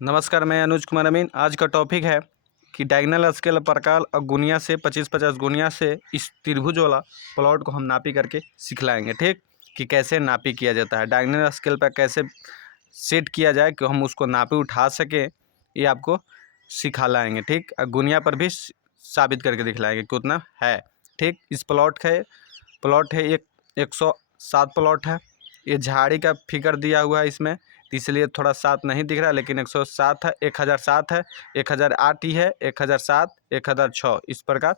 नमस्कार, मैं अनुज कुमार अमीन। आज का टॉपिक है कि डायगोनल स्केल प्रकार और गुनिया से 25-50 गुनिया से इस त्रिभुज वाला प्लॉट को हम नापी करके सिखलाएंगे। ठीक, कि कैसे नापी किया जाता है, डायगोनल स्केल पर कैसे सेट किया जाए कि हम उसको नापी उठा सकें, ये आपको सिखलाएंगे। ठीक, और गुनिया पर भी साबित करके दिखलाएंगे कि उतना है। ठीक, इस प्लॉट है एक 107 प्लॉट है। ये झाड़ी का फिगर दिया हुआ है इसमें, तो इसलिए थोड़ा 7 नहीं दिख रहा, लेकिन 107 है, 1007 है, 1008 ही है, 1007, 1006, इस प्रकार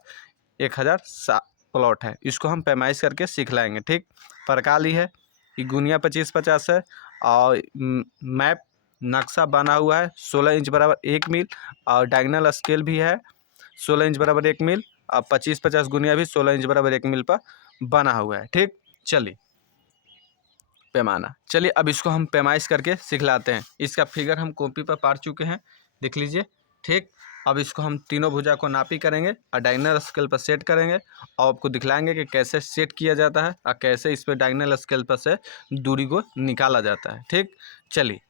1007 प्लॉट है। इसको हम पैमाइश करके सीख लाएंगे। ठीक, प्रकार ही है कि गुनिया 25-50 है और मैप नक्शा बना हुआ है 16 इंच बराबर 1 मील, और डायगोनल स्केल भी है 16 इंच बराबर 1 मील, और 25-50 गुनिया भी 16 इंच बराबर 1 मील पर बना हुआ है। ठीक, चलिए पैमाना, चलिए अब इसको हम पैमाइश करके सिखलाते हैं। इसका फिगर हम कॉपी पर पार चुके हैं, देख लीजिए। ठीक, अब इसको हम तीनों भुजा को नापी करेंगे और डायगोनल स्केल पर सेट करेंगे, और आपको दिखलाएंगे कि कैसे सेट किया जाता है और कैसे इस पर डायगोनल स्केल पर से दूरी को निकाला जाता है। ठीक, चलिए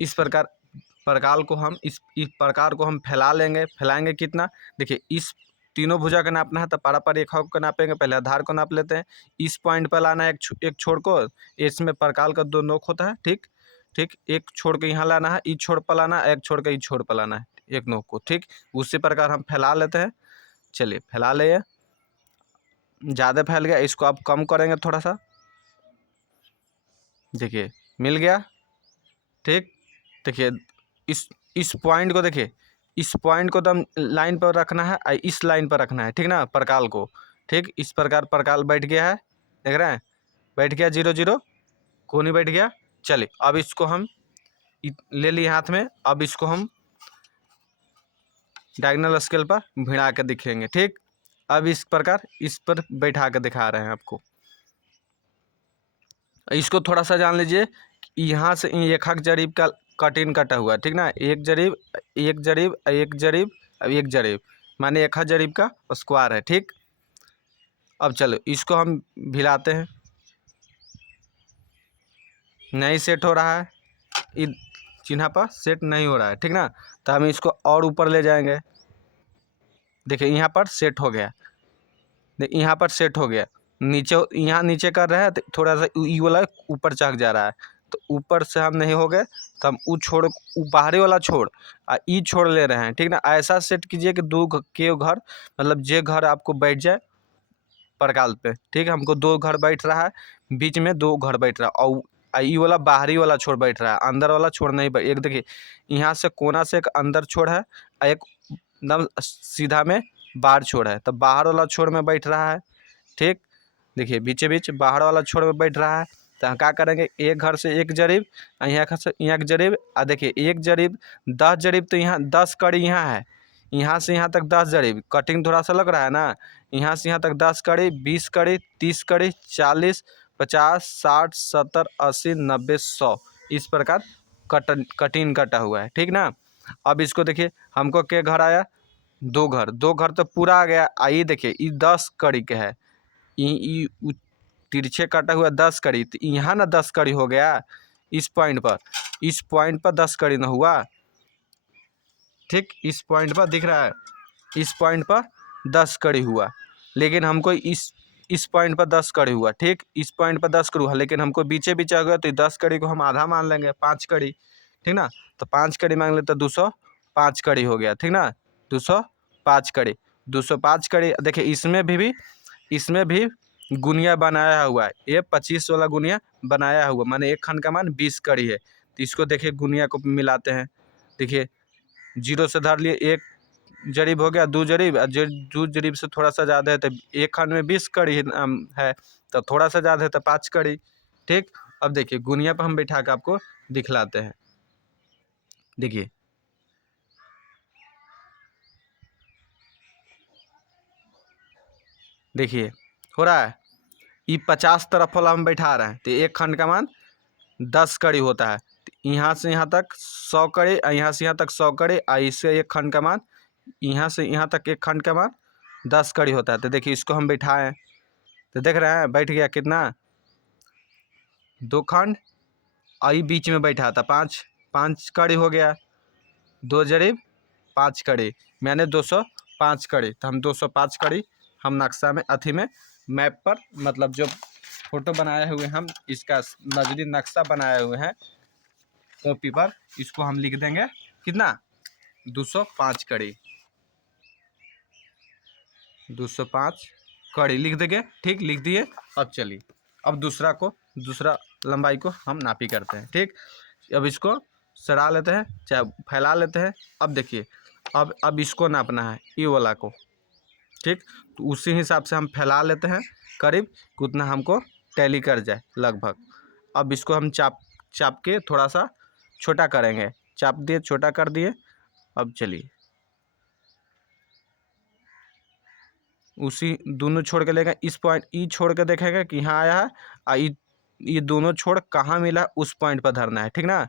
इस प्रकार को हम इस प्रकार को हम फैला लेंगे। फैलाएंगे कितना, देखिए इस तीनों भुजा का नापना है तो पारापर रेखा को नापेंगे। पहले आधार को नाप लेते हैं। इस पॉइंट पर लाना है एक छोर को, इसमें प्रकार का 2 नोक होता है। ठीक ठीक, एक छोड़ के यहाँ लाना है, इस छोर पर लाना है, एक छोड़ के इस छोर पर लाना है, एक नोक को। ठीक, उसी प्रकार हम फैला लेते हैं। चलिए फैला ले, ज़्यादा फैल गया, इसको आप कम करेंगे थोड़ा सा, देखिए मिल गया। ठीक, देखिए इस पॉइंट को, देखिए इस पॉइंट को दम लाइन पर रखना है और इस लाइन पर रखना है। ठीक ना, प्रकाल को। ठीक, इस प्रकार प्रकाल बैठ गया है, देख रहे हैं, बैठ गया 0-0, कोनी बैठ गया। चलिए अब इसको हम ले लिए हाथ में, अब इसको हम डायगोनल स्केल पर भिड़ा कर दिखेंगे। ठीक, अब इस प्रकार इस पर बैठा कर दिखा रहे हैं आपको। इसको थोड़ा सा जान लीजिए, यहाँ से एक हक जरीब का कटिंग कटा हुआ है। ठीक ना, एक जरीब, एक जरीब, एक जरीब, एक जरीब, माने एक हक जरीब का स्क्वायर है। ठीक, अब चलो इसको हम भिलाते हैं। नहीं सेट हो रहा है, इस चिन्ह पर सेट नहीं हो रहा है। ठीक ना, तो हम इसको और ऊपर ले जाएंगे। देखिए यहाँ पर सेट हो गया, यहाँ पर सेट हो गया। नीचे, यहाँ नीचे कर रहे हैं तो थोड़ा सा ई वाला ऊपर चढ़ जा रहा है, तो ऊपर से हम नहीं हो गए तो हम बाहरी वाला छोड़ और ई छोड़ ले रहे हैं। ठीक ना, ऐसा सेट कीजिए कि दो के घर, मतलब जे घर आपको बैठ जाए प्रकाल पे। ठीक है, हमको 2 घर बैठ रहा है, बीच में 2 घर बैठ रहा है, और ई वाला बाहरी वाला छोड़ बैठ रहा है, अंदर वाला छोड़ नहीं बैठ। एक देखिए यहाँ से कोना से एक अंदर छोड़ है, एक एकदम सीधा में बाहर छोड़ है, तो बाहर वाला छोड़ में बैठ रहा है। ठीक, देखिए बीचे बीच बाहर वाला छोर में बैठ रहा है, तो हम क्या करेंगे, एक घर से एक जरीब, यहाँ घर से यहाँ जरीब, और देखिए एक जरीब 10 जरीब, तो यहाँ 10 कड़ी यहाँ है, यहाँ से यहाँ तक 10 जरीब, कटिंग थोड़ा सा लग रहा है ना, यहाँ से यहाँ तक 10 कड़ी, 20 कड़ी, 30 कड़ी, 40, 50, 60, 70, 80, 90, 100, इस प्रकार कटिंग कटा हुआ है। ठीक ना, अब इसको देखिए हमको क्या घर आया, 2 घर, 2 घर तो पूरा आ गया। आइए देखिए ये 10 कड़ी के है, तिरछे काटा हुआ 10 कड़ी, तो यहाँ ना 10 कड़ी हो गया। इस पॉइंट पर 10 कड़ी ना हुआ। ठीक, इस पॉइंट पर दिख रहा है, इस पॉइंट पर 10 कड़ी हुआ, लेकिन हमको इस पॉइंट पर 10 कड़ी हुआ। ठीक, इस पॉइंट पर 10 कड़ी हुआ, लेकिन हमको बीचे बीचे हुआ, तो 10 कड़ी को हम आधा मान लेंगे, 5 कड़ी। ठीक ना, तो 5 कड़ी मान लेते, 205 कड़ी हो गया। ठीक ना, 205 कड़ी, 205 कड़ी। देखिए इसमें भी गुनिया बनाया हुआ है, ये 25 वाला गुनिया बनाया हुआ, माने एक खंड का मान 20 कड़ी है। तो इसको देखिए गुनिया को मिलाते हैं, देखिए 0 से धर लिए, एक जरीब हो गया, 2 जरीब, 2 जरीब से थोड़ा सा ज़्यादा है तो एक खंड में 20 कड़ी है, तो थोड़ा सा ज़्यादा है तो 5 कड़ी। ठीक, अब देखिए गुनिया पर हम बैठा कर आपको दिखलाते हैं। देखिए देखिए हो रहा है, ये 50 तरफ वाला हम बैठा रहे हैं, तो एक खंड का मान 10 कड़ी होता है। तो यहाँ से यहाँ तक 100 कड़ी, यहाँ से यहाँ तक 100 कड़ी, इससे एक खंड का मान, यहाँ से यहाँ तक एक खंड का मान 10 कड़ी होता है। तो देखिए इसको हम बैठाएँ तो देख रहे हैं बैठ गया कितना, 2 खंड, आई बीच में बैठा था 5 कड़ी हो गया। 2 जरीब 5 कड़ी, मैंने 205 कड़ी, तो हम 205 कड़ी हम नक्शा में अथी में मैप पर मतलब जो फोटो बनाए हुए हम इसका नजरी नक्शा बनाए हुए हैं कॉपी पर, इसको हम लिख देंगे कितना 205 कड़ी, 205 कड़ी लिख देंगे। ठीक, लिख दिए। अब चलिए अब दूसरा लंबाई को हम नापी करते हैं। ठीक, अब इसको सड़ा लेते हैं चाहे फैला लेते हैं। अब देखिए अब इसको नापना है ये वाला को। ठीक, तो उसी हिसाब से हम फैला लेते हैं करीब उतना हमको टैली कर जाए लगभग। अब इसको हम चाप के थोड़ा सा छोटा करेंगे, चाप दिए छोटा कर दिए। अब चलिए उसी दोनों छोड़ के लेगा, इस पॉइंट ई छोड़ के देखेगा कि यहाँ आया है, और ये दोनों छोड़ कहाँ मिला उस पॉइंट पर धरना है। ठीक ना,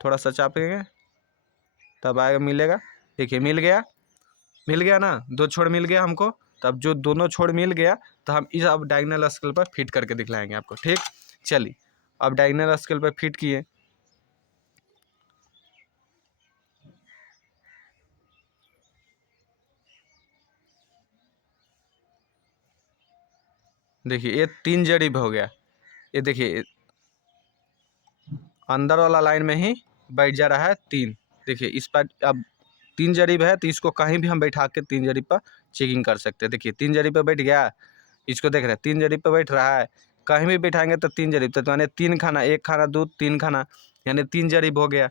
थोड़ा सा चापेंगे तब आएगा मिलेगा। देखिए मिल गया ना, 2 छोड़ मिल गया हमको। तब जो दोनों छोड़ मिल गया तो हम इस अब डायगोनल स्केल पर फिट करके दिखलाएंगे आपको। ठीक, चलिए अब डायगोनल स्केल पर फिट किए। देखिए ये 3 जरीब हो गया, ये देखिए अंदर वाला लाइन में ही बैठ जा रहा है 3। देखिए इस पर अब 3 जरीब है तो इसको कहीं भी हम बैठा के 3 जरीब पर चेकिंग कर सकते हैं। देखिए 3 जरीब पर बैठ गया, इसको देख रहे हैं 3 जरीब पर बैठ रहा है, कहीं भी बैठाएंगे तो 3 जरीब, तो यानी 3 खाना, 1 खाना दूध 3 खाना, यानी 3 जरीब हो गया।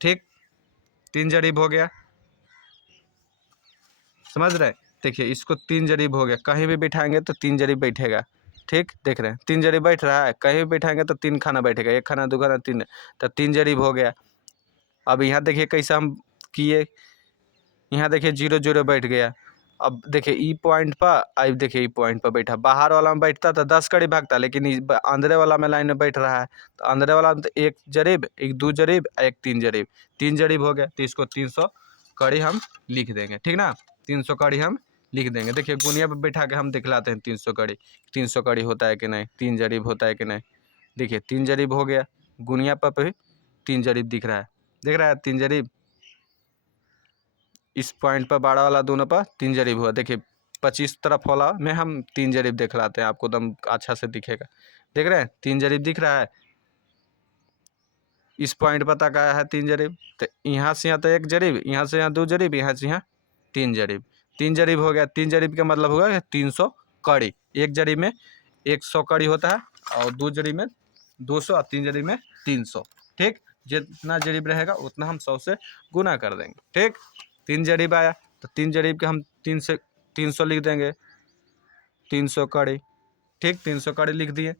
ठीक, 3 जरीब हो गया, समझ रहे हैं। देखिए इसको 3 जरीब हो गया, कहीं भी बैठाएंगे तो 3 जरीब बैठेगा। ठीक, देख रहे हैं 3 जरीब बैठ रहा है, कहीं भी बैठाएंगे तो 3 खाना बैठेगा, 1 खाना 2 खाना 3, तो 3 जरीब हो गया। अब यहाँ देखिए कैसे हम किए, यहाँ देखिए 0 0 बैठ गया। अब देखिए ई पॉइंट पर, अब देखिए ई पॉइंट पर बैठा, बाहर वाला में बैठता तो 10 कड़ी भागता, लेकिन अंदर वाला में लाइन में बैठ रहा है, तो अंदर वाला में तो 1 जरीब, 1 2 जरीब, 1 3 जरीब, 3 जरीब हो गया। तो इसको 300 कड़ी हम लिख देंगे। ठीक ना, 300 कड़ी हम लिख देंगे। देखिए गुनिया पर बैठा के हम दिखलाते हैं 300 कड़ी, 300 कड़ी होता है कि नहीं, 3 जरीब होता है कि नहीं। देखिए 3 जरीब हो गया, गुनिया पर भी 3 जरीब दिख रहा है, दिख रहा है 3 जरीब। इस पॉइंट पर बाड़ा वाला दोनों पर 3 जरीब हुआ। देखिए 25 तरफ वाला में हम 3 जरीब दिखलाते हैं आपको, एकदम अच्छा से दिखेगा। देख रहे हैं 3 जरीब दिख रहा है, इस पॉइंट पर तक आया है 3 जरीब, तो यहाँ से यहाँ तो 1 जरीब, यहाँ से यहाँ 2 जरीब, यहाँ से यहाँ 3 जरीब, 3 जरीब हो गया। 3 जरीब का मतलब होगा 300 कड़ी, 1 जरीब में 100 कड़ी होता है, और 2 जरीब में 200, और 3 जरीब में 300। ठीक, जितना जरीब रहेगा उतना हम 100 से गुना कर देंगे। ठीक, 3 जरीब आया तो 3 जरीब के हम 300 लिख देंगे, 300 कड़ी। ठीक, 300 कड़ी लिख दिए।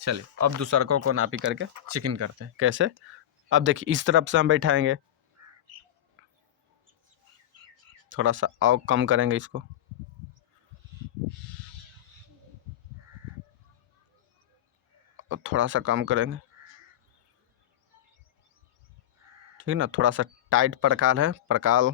चलिए अब दूसरा को नापी करके चेकिंग करते हैं कैसे। अब देखिए इस तरफ से हम बैठाएंगे, थोड़ा सा और कम करेंगे इसको, और थोड़ा सा कम करेंगे। ठीक ना, थोड़ा सा टाइट परकाल है, परकाल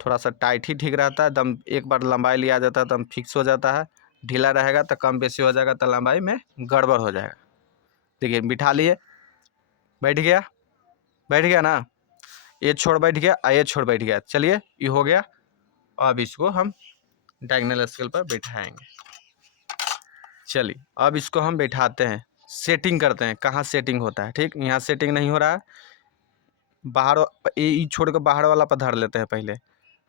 थोड़ा सा टाइट ही ठीक रहता है, दम एक बार लंबाई लिया जाता है दम फिक्स हो जाता है। ढीला रहेगा तो कम बेसी हो जाएगा, तो लंबाई में गड़बड़ हो जाएगा। देखिए बिठा लिए, बैठ गया ना, ये छोड़ बैठ गया, ये छोड़ बैठ गया। चलिए ये हो गया। अब इसको हम डायगोनल स्केल पर बैठाएंगे। चलिए अब इसको हम बैठाते हैं, सेटिंग करते हैं, कहाँ सेटिंग होता है। ठीक, यहाँ सेटिंग नहीं हो रहा है, बाहर ये छोड़ कर बाहर वाला पर धर लेते हैं पहले।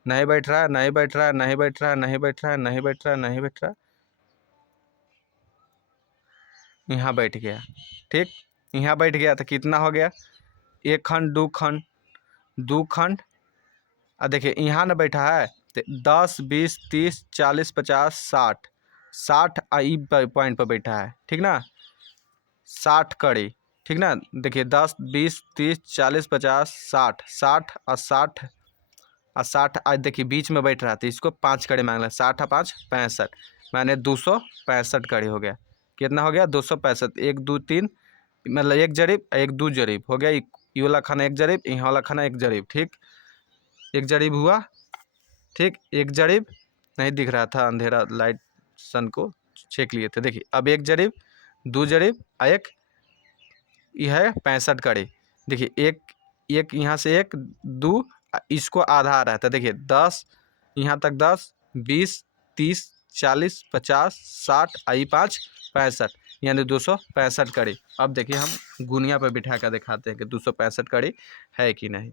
नहीं बैठ रहा है, नहीं बैठ रहा है, नहीं बैठ रहा है, नहीं बैठ रहा है, नहीं बैठ रहा है, नहीं बैठ रहा है, यहाँ बैठ गया। ठीक, यहाँ बैठ गया तो कितना हो गया, 1 खंड 2 खंड 2 खंड। और देखिए यहाँ ना बैठा है तो 10 20 30 40 50 60 60 ई पॉइंट पर बैठा है। ठीक ना, 60 कड़ी। ठीक ना, देखिए 10 20 30 40 50 60 60 और 60 और 60, आज देखिए बीच में बैठ रहा था, इसको 5 कड़ी मांग रहा है, 60 और 5 65, मैंने 265 कड़ी हो गया। कितना हो गया 265, 1 2 3 मतलब 1 जरीब 1 2 जरीब हो गया। ये वाला खाना 1 जरीब, यहाँ वाला खाना 1 जरीब। ठीक, 1 जरीब हुआ। ठीक, 1 जरीब नहीं दिख रहा था, अंधेरा लाइट सन को छेक लिए थे। देखिए अब 1 जरीब 2 जरीब 1 ये है 65 कड़ी। देखिए एक एक यहाँ से एक 2 इसको आधा आ रहा है, तो देखिए 10 यहाँ तक 10 20 30 40 50 60 आई 5 65 यानी 265 कड़ी। अब देखिए हम गुनिया पर बिठा कर दिखाते हैं कि 265 कड़ी है कि नहीं।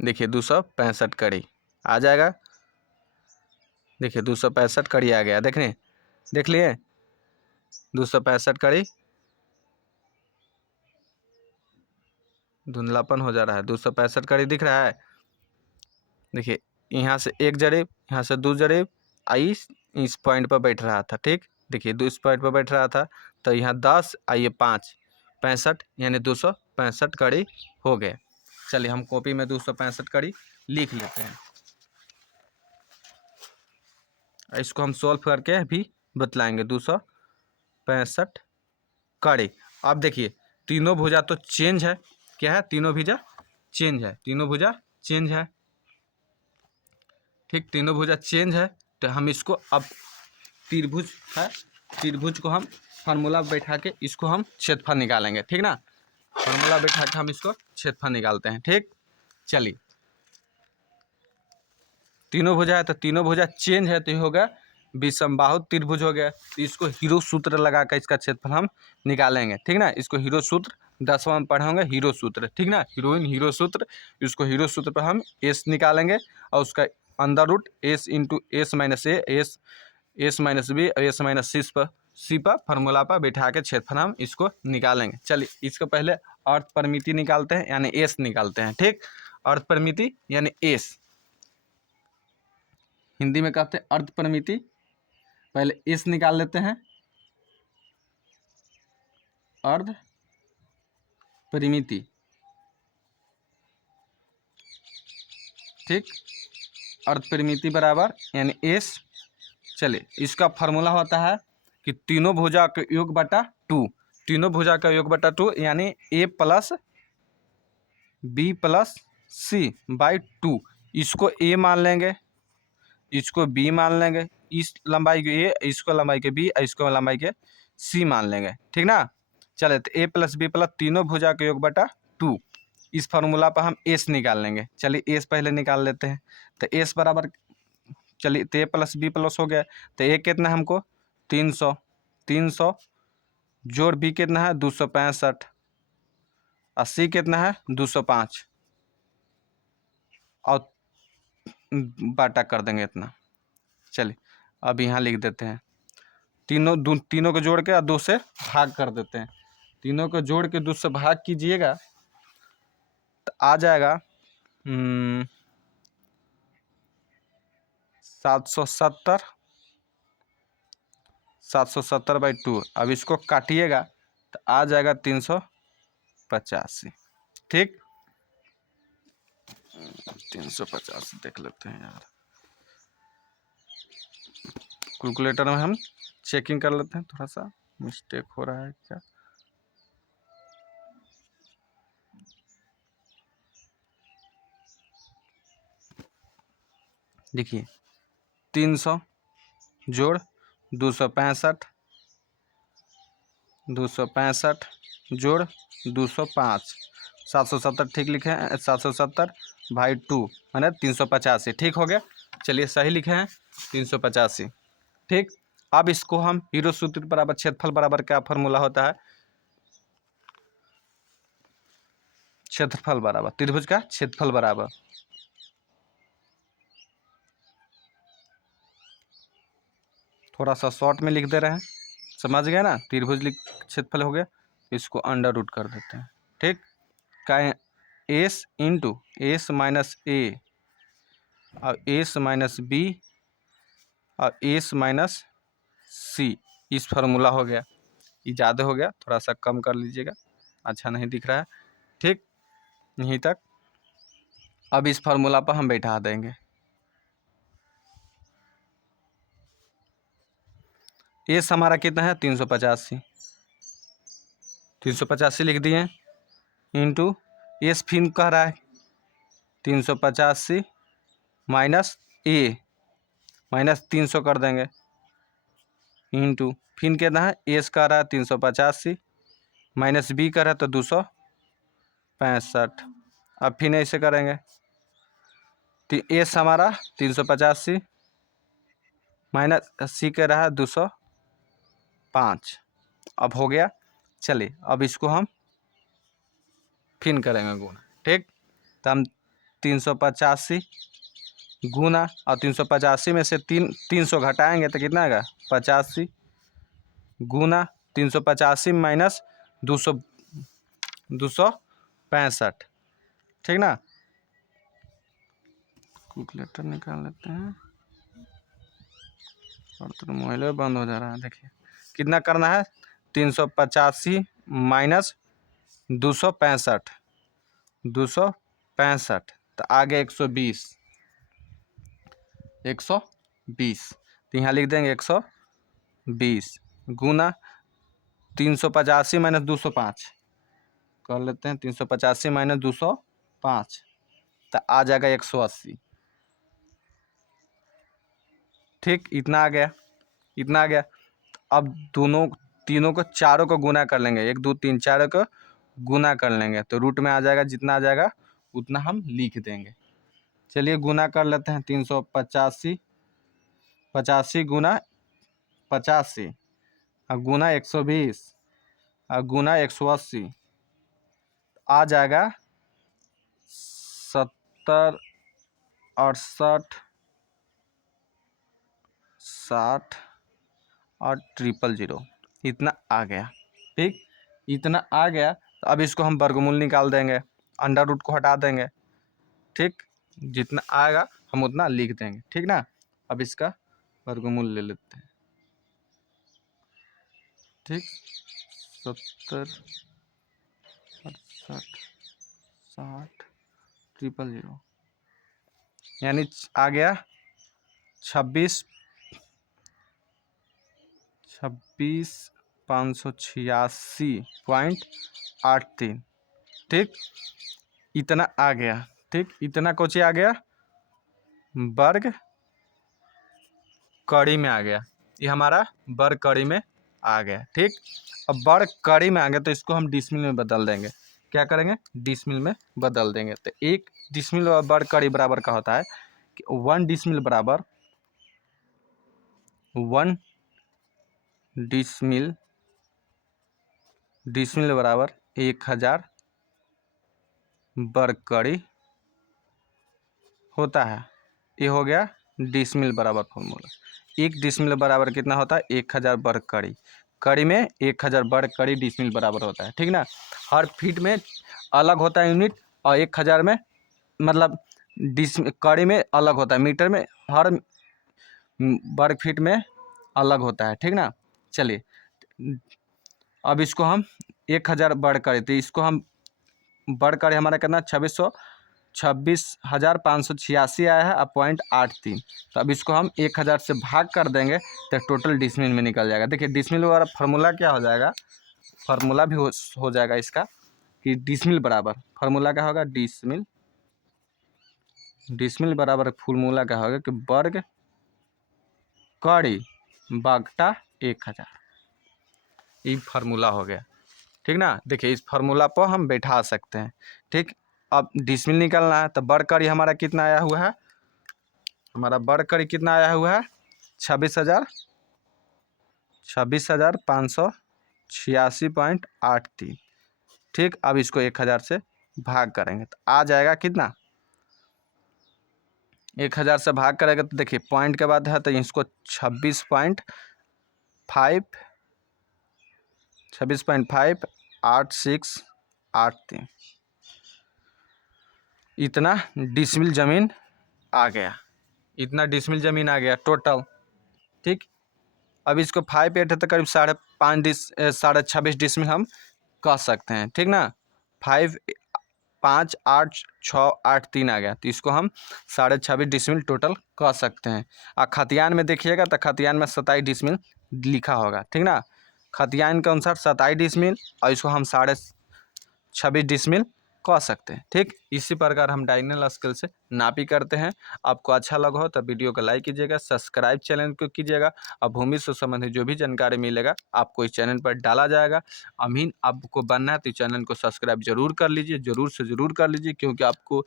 देखिए 265 कड़ी आ जाएगा। देखिए 265 कड़ी आ गया, देख लिए 265 कड़ी। धुंधलापन हो जा रहा है, 265 कड़ी दिख रहा है। देखिए यहाँ से एक जरीब, यहाँ से 2 जरीब आई इस पॉइंट पर बैठ रहा था, ठीक। देखिए इस पॉइंट पर बैठ रहा था, तो यहाँ 10 आइए 5 65 यानी 265 कड़ी हो गए। चलिए हम कॉपी में 265 कड़ी लिख लेते हैं। इसको हम सॉल्व करके भी बतलाएंगे। 265 कड़ी। अब देखिए तीनों भुजा तो चेंज है, क्या है, तीनों भुजा चेंज है, तीनों भुजा चेंज है, ठीक। तीनों भुजा चेंज है, तो हम इसको अब त्रिभुज है, त्रिभुज को हम फार्मूला बैठा के इसको हम क्षेत्रफल निकालेंगे, ठीक ना। फार्मूला बैठा के हम इसको क्षेत्रफल निकालते हैं, ठीक। चलिए तीनों भुजा है तो तीनों भुजा चेंज है, तो ये होगा विषमबाहु त्रिभुज हो गया। तो इसको हीरो सूत्र लगा कर इसका क्षेत्रफल हम निकालेंगे, ठीक ना। इसको हीरो सूत्र 10वां में पढ़े होंगे, हीरो सूत्र, ठीक ना, हीरोइन हीरो सूत्र। इसको हीरो सूत्र पर हम एस निकालेंगे और उसका under root S into S minus A S minus B S minus C पर फार्मूला पर बैठा के क्षेत्रफल हम इसको निकालेंगे। चलिए इसको पहले अर्थ परिमिति निकालते हैं, यानी एस निकालते हैं, ठीक। अर्थ परिमिति यानी एस, हिंदी में कहते हैं अर्थ परिमिति। पहले एस निकाल लेते हैं, अर्ध परिमिति, ठीक। अर्ध परिमिति बराबर यानी एस। चलिए इसका फार्मूला होता है कि तीनों भुजा का योग बटा 2, तीनों भुजा का योग बटा 2 यानी A plus B plus C by 2। इसको ए मान लेंगे, इसको बी मान लेंगे, इस लंबाई के ए, इसको लंबाई के बी, इसको लंबाई के सी मान लेंगे, ठीक ना। चले तो ए प्लस बी प्लस तीनों भुजा के योग बटा 2, इस फार्मूला पर हम एस निकाल लेंगे। चलिए एस पहले निकाल लेते हैं, तो एस बराबर, चलिए तो ए प्लस बी प्लस हो गया, तो ए कितना है हमको 300, 300 जोड़ बी कितना है 265 और सी कितना है 205 और बाटा कर देंगे इतना। चलिए अब यहाँ लिख देते हैं, तीनों को जोड़ के और 2 से भाग कर देते हैं। तीनों को जोड़ के 2 से भाग कीजिएगा तो आ जाएगा 770, 770/2। अब इसको काटिएगा तो आ जाएगा 385, ठीक। 385 देख लेते हैं यार, कैलकुलेटर में हम चेकिंग कर लेते हैं, थोड़ा सा मिस्टेक हो रहा है क्या। देखिए 300 जोड़ 265, 265 जोड़ 205, 770 ठीक लिखे हैं, 770/2 माने 385, ठीक हो गया। चलिए सही लिखे हैं 385, ठीक। अब इसको हम हीरो सूत्र बराबर क्षेत्रफल बराबर क्या फॉर्मूला होता है, क्षेत्रफल बराबर त्रिभुज का क्षेत्रफल बराबर, थोड़ा सा शॉर्ट में लिख दे रहे हैं, समझ गए ना। त्रिभुज क्षेत्रफल हो गया, इसको अंडर रूट कर देते हैं, ठीक। का एस इंटू एस माइनस ए और एस माइनस बी और एस माइनस सी, इस फार्मूला हो गया। ये ज़्यादा हो गया, थोड़ा सा कम कर लीजिएगा, अच्छा नहीं दिख रहा है, ठीक। यहीं तक। अब इस फार्मूला पर हम बैठा देंगे, एस हमारा कितना है 385, 385 लिख दिए, इंटू एस फिर कह रहा है 385 माइनस ए, -300 कर देंगे, इंटू फिर कितना है, एस का रहा है 385 माइनस बी का रहा है तो 265। अब फिर ऐसे करेंगे, एस हमारा 385 माइनस सी का रहा है 205। अब हो गया। चलिए अब इसको हम फिर करेंगे गुना। ठीक, तो हम 385 गुना और 385 में से 300 घटाएंगे तो कितना आएगा 85 गुना 385 माइनस 265। ठीक ना, कैलकुलेटर निकाल लेते हैं और तो मोबाइल में बंद हो जा रहा है। देखिए कितना करना है, 385 माइनस 265 तो आगे 120 तो यहाँ लिख देंगे 120 गुना 385 माइनस 205 कर लेते हैं, 385 माइनस 205 तो आ जाएगा 180। ठीक, इतना आ गया, इतना आ गया। अब तीनों को चारों को गुना कर लेंगे, 1 2 3 4 को गुना कर लेंगे तो रूट में आ जाएगा, जितना आ जाएगा उतना हम लिख देंगे। चलिए गुना कर लेते हैं, 385 85 गुना 85 और गुना 120 और गुना 180 आ जाएगा 70 68 60 और 000 इतना आ गया। ठीक, इतना आ गया तो अब इसको हम वर्गमूल निकाल देंगे, अंडर रूट को हटा देंगे। ठीक, जितना आएगा हम उतना लिख देंगे। ठीक ना, अब इसका वर्गमूल ले लेते हैं। ठीक, 70 68 60 000 यानी आ गया 26,586.83। ठीक, इतना आ गया। ठीक, इतना कुछ आ गया वर्ग कड़ी में आ गया, ये हमारा वर्ग कड़ी में आ गया। ठीक, अब वर्ग कड़ी में आ गया तो इसको हम डिसमिल में बदल देंगे। क्या करेंगे, डिसमिल में बदल देंगे। तो 1 डिसमिल वर्ग कड़ी बराबर का होता है कि 1 डिसमिल बराबर 1 डिसमिल बराबर 1000 वर्ग कड़ी होता है। ये हो गया डिसमिल बराबर फॉर्मूला। 1 डिसमिल बराबर कितना होता है, 1000 वर्ग कड़ी। कड़ी में 1000 वर्ग कड़ी डिसमिल बराबर होता है। ठीक ना, हर फीट में अलग होता है यूनिट और 1000 में मतलब कड़ी में अलग होता है, मीटर में हर वर्ग फीट में अलग होता है। ठीक ना, चलिए अब इसको हम 1000 वर्ग कड़ी, तो इसको हम वर्ग कड़ी हमारा कितना 26,586 आया है और 0.83। तो अब इसको हम 1000 से भाग कर देंगे तो टोटल डिसमिल में निकल जाएगा। देखिए डिसमिल वाला फार्मूला क्या हो जाएगा, फार्मूला भी हो जाएगा इसका कि डिसमिल बराबर फार्मूला क्या होगा, डिसमिल बराबर फार्मूला क्या होगा कि वर्ग कड़ी बटा 1000। ये फार्मूला हो गया। ठीक ना, देखिए इस फार्मूला पर हम बैठा सकते हैं। ठीक, अब डिसमिल निकालना है तो वर्ग कड़ी हमारा कितना आया हुआ है, हमारा वर्ग कड़ी कितना आया हुआ है 26,586.83। ठीक, अब इसको 1000 से भाग करेंगे तो आ जाएगा कितना, 1000 से भाग करेंगे तो देखिए पॉइंट के बाद है तो इसको 26.58683 इतना डिसमिल ज़मीन आ गया, इतना डिसमिल ज़मीन आ गया टोटल। ठीक, अब इसको 5 8 है तो करीब 26.5 डिसमिल हम कह सकते हैं। ठीक ना, 5 5 8 6 8 3 आ गया तो इसको हम 26.5 डिसमिल टोटल कह सकते हैं। और खतियान में देखिएगा तो खतियान में 27 डिसमिल लिखा होगा। ठीक ना, खतियान के अनुसार 27 डिसमिल और इसको हम 26.5 डिसमिल कह सकते हैं। ठीक, इसी प्रकार हम डायगोनल स्केल से नापी करते हैं। आपको अच्छा लगा हो तो वीडियो को लाइक कीजिएगा, सब्सक्राइब चैनल को कीजिएगा और भूमि से संबंधित जो भी जानकारी मिलेगा आपको इस चैनल पर डाला जाएगा। अमीन आपको बनना है तो चैनल को सब्सक्राइब जरूर कर लीजिए, जरूर से ज़रूर कर लीजिए, क्योंकि आपको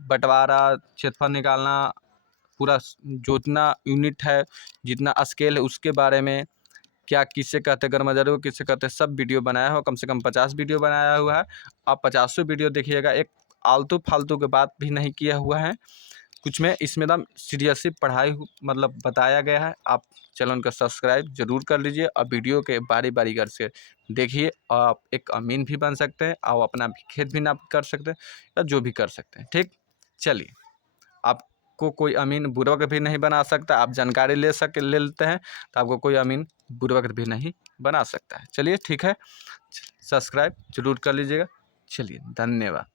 बंटवारा, क्षेत्रफल निकालना, पूरा जोतना यूनिट है, जितना स्केल है उसके बारे में, क्या किसे कहते हैं गर्मजरू किसे कहते हैं, सब वीडियो बनाया हो। कम से कम 50 वीडियो बनाया हुआ है। आप 50 वीडियो देखिएगा, एक आलतू फालतू के बात भी नहीं किया हुआ है कुछ में, इसमें एकदम सीरियसली पढ़ाई मतलब बताया गया है। आप चैनल का सब्सक्राइब जरूर कर लीजिए और वीडियो के बारी बारी कर से देखिए। आप एक अमीन भी बन सकते हैं और अपना खेत भी नाप कर सकते हैं या जो भी कर सकते हैं। ठीक, चलिए, आपको कोई अमीन बुर्बक भी नहीं बना सकता। आप जानकारी ले लेते हैं तो आपको कोई अमीन बुर्बक भी नहीं बना सकता है। चलिए ठीक है, सब्सक्राइब जरूर कर लीजिएगा। चलिए, धन्यवाद।